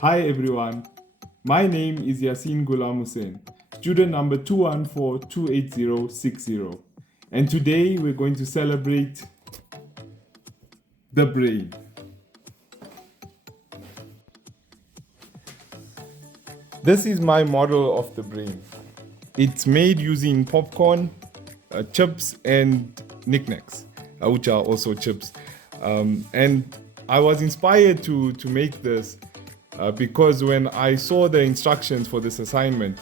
Hi everyone, my name is Yasin Goolam Hoosen, student number u21428060, and today we're going to celebrate the brain. This is my model of the brain. It's made using popcorn, chips, and knickknacks, which are also chips. And I was inspired to make this because when I saw the instructions for this assignment,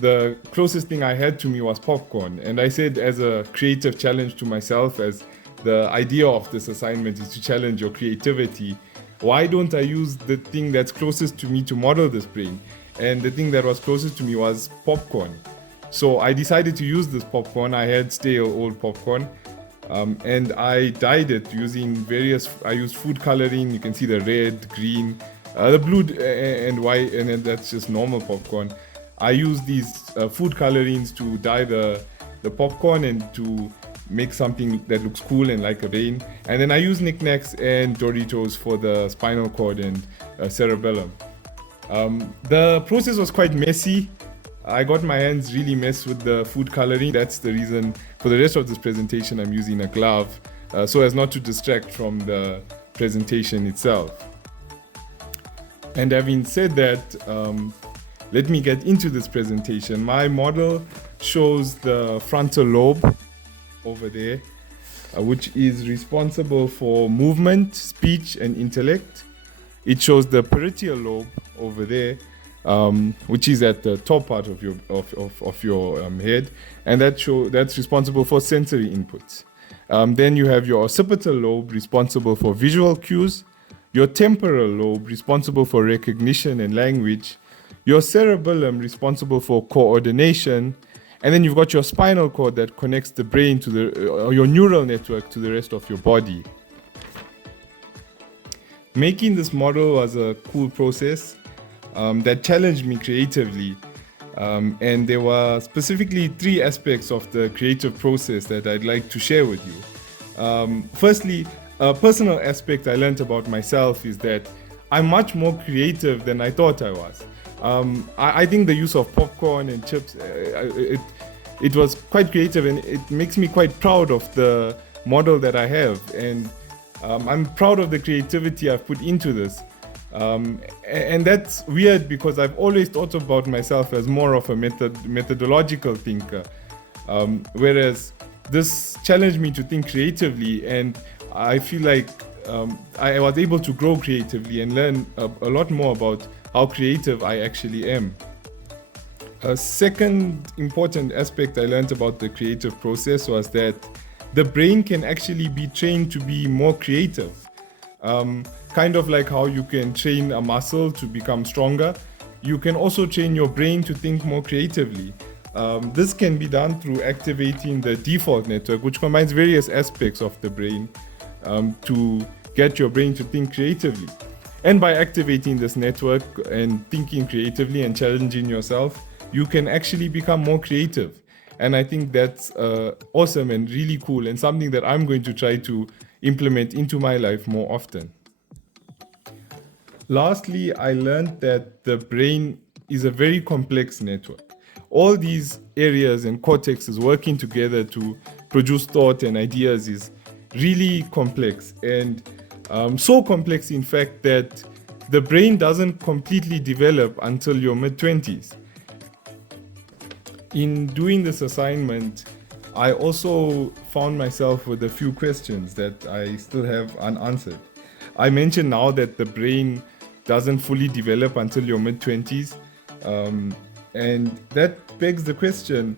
the closest thing I had to me was popcorn. And I said, as a creative challenge to myself, as the idea of this assignment is to challenge your creativity, why don't I use the thing that's closest to me to model this brain? And the thing that was closest to me was popcorn. So I decided to use this popcorn. I had stale old popcorn. And I dyed it using I used food coloring. You can see the red, green, the blue and white, and then that's just normal popcorn. I use these food colorings to dye the popcorn and to make something that looks cool and like a vein. And then I use knickknacks and Doritos for the spinal cord and cerebellum. The process was quite messy. I got my hands really messed with the food coloring. That's the reason for the rest of this presentation I'm using a glove so as not to distract from the presentation itself. And having said that, let me get into this presentation. My model shows the frontal lobe over there, which is responsible for movement, speech, and intellect. It shows the parietal lobe over there, which is at the top part of your head, and that's responsible for sensory inputs. Then you have your occipital lobe, responsible for visual cues, your temporal lobe, responsible for recognition and language, your cerebellum, responsible for coordination, and then you've got your spinal cord that connects the brain to your neural network to the rest of your body. Making this model was a cool process that challenged me creatively. And there were specifically 3 aspects of the creative process that I'd like to share with you. Firstly, a personal aspect I learned about myself is that I'm much more creative than I thought I was. I think the use of popcorn and chips, it was quite creative, and it makes me quite proud of the model that I have. And I'm proud of the creativity I've put into this. And that's weird because I've always thought about myself as more of a methodological thinker, whereas this challenged me to think creatively, and I feel like I was able to grow creatively and learn a lot more about how creative I actually am. A second important aspect I learned about the creative process was that the brain can actually be trained to be more creative. Kind of like how you can train a muscle to become stronger, you can also train your brain to think more creatively. This can be done through activating the default network, which combines various aspects of the brain to get your brain to think creatively. And by activating this network and thinking creatively and challenging yourself, you can actually become more creative. And I think that's awesome and really cool, and something that I'm going to try to implement into my life more often. Lastly, I learned that the brain is a very complex network. All these areas and cortexes working together to produce thought and ideas is really complex, and so complex in fact that the brain doesn't completely develop until your mid-20s. In doing this assignment, I also found myself with a few questions that I still have unanswered. I mentioned now that the brain doesn't fully develop until your mid-20s, and that begs the question,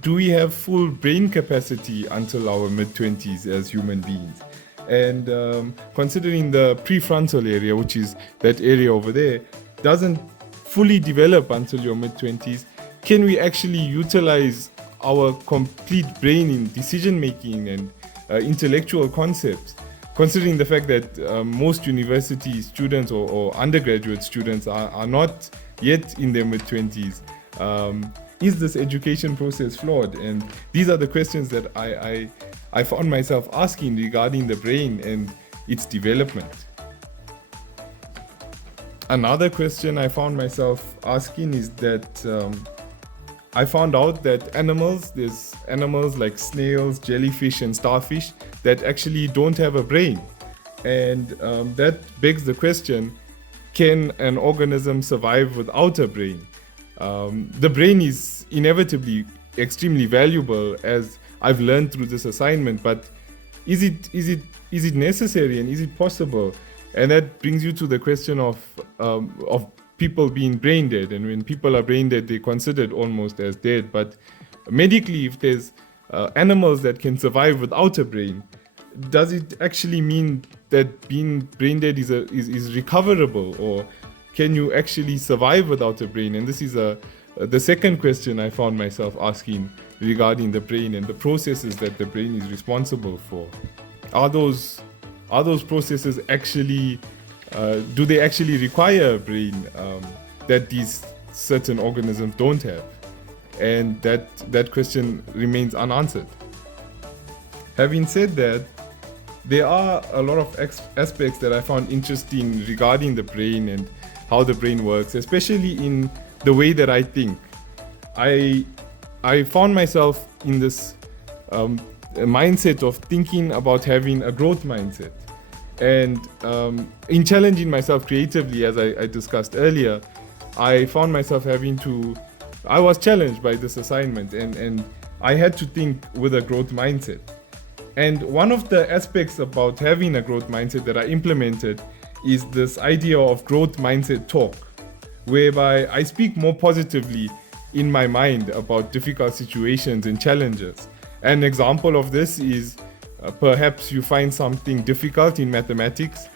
do we have full brain capacity until our mid-20s as human beings? And considering the prefrontal area, which is that area over there, doesn't fully develop until your mid-20s, can we actually utilize our complete brain in decision making and intellectual concepts, considering the fact that most university students or undergraduate students are not yet in their mid-20s? Is this education process flawed? And these are the questions that I found myself asking regarding the brain and its development. Another question I found myself asking is that I found out that there's animals like snails, jellyfish, and starfish that actually don't have a brain. And that begs the question, can an organism survive without a brain? The brain is inevitably extremely valuable, as I've learned through this assignment, but is it necessary and is it possible? And that brings you to the question of people being brain dead. And when people are brain dead, they're considered almost as dead. But medically, if there's animals that can survive without a brain, does it actually mean that being brain dead is recoverable, or can you actually survive without a brain? And this is the second question I found myself asking regarding the brain and the processes that the brain is responsible for. Are those processes actually, do they actually require a brain that these certain organisms don't have? And that question remains unanswered. Having said that, there are a lot of aspects that I found interesting regarding the brain and how the brain works, especially in the way that I think. I found myself in this mindset of thinking about having a growth mindset. And in challenging myself creatively, as I discussed earlier, I found myself I was challenged by this assignment, and I had to think with a growth mindset. And one of the aspects about having a growth mindset that I implemented is this idea of growth mindset talk, whereby I speak more positively in my mind about difficult situations and challenges. An example of this is perhaps you find something difficult in mathematics,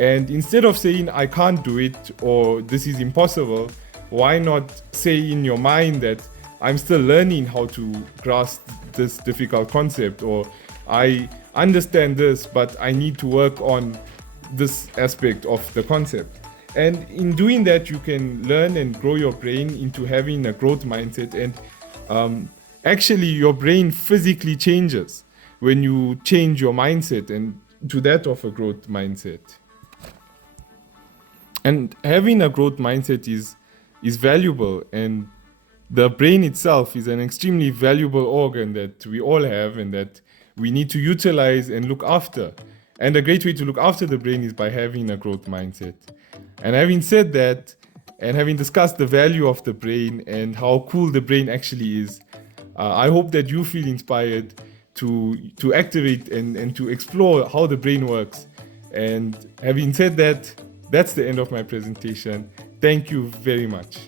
and instead of saying I can't do it or this is impossible, why not say in your mind that I'm still learning how to grasp this difficult concept, or I understand this but I need to work on this aspect of the concept. And in doing that, you can learn and grow your brain into having a growth mindset. And actually, your brain physically changes when you change your mindset and to that of a growth mindset. And having a growth mindset is valuable, and the brain itself is an extremely valuable organ that we all have and that we need to utilize and look after. And a great way to look after the brain is by having a growth mindset. And having said that, and having discussed the value of the brain and how cool the brain actually is, I hope that you feel inspired to activate and to explore how the brain works. And having said that, that's the end of my presentation. Thank you very much.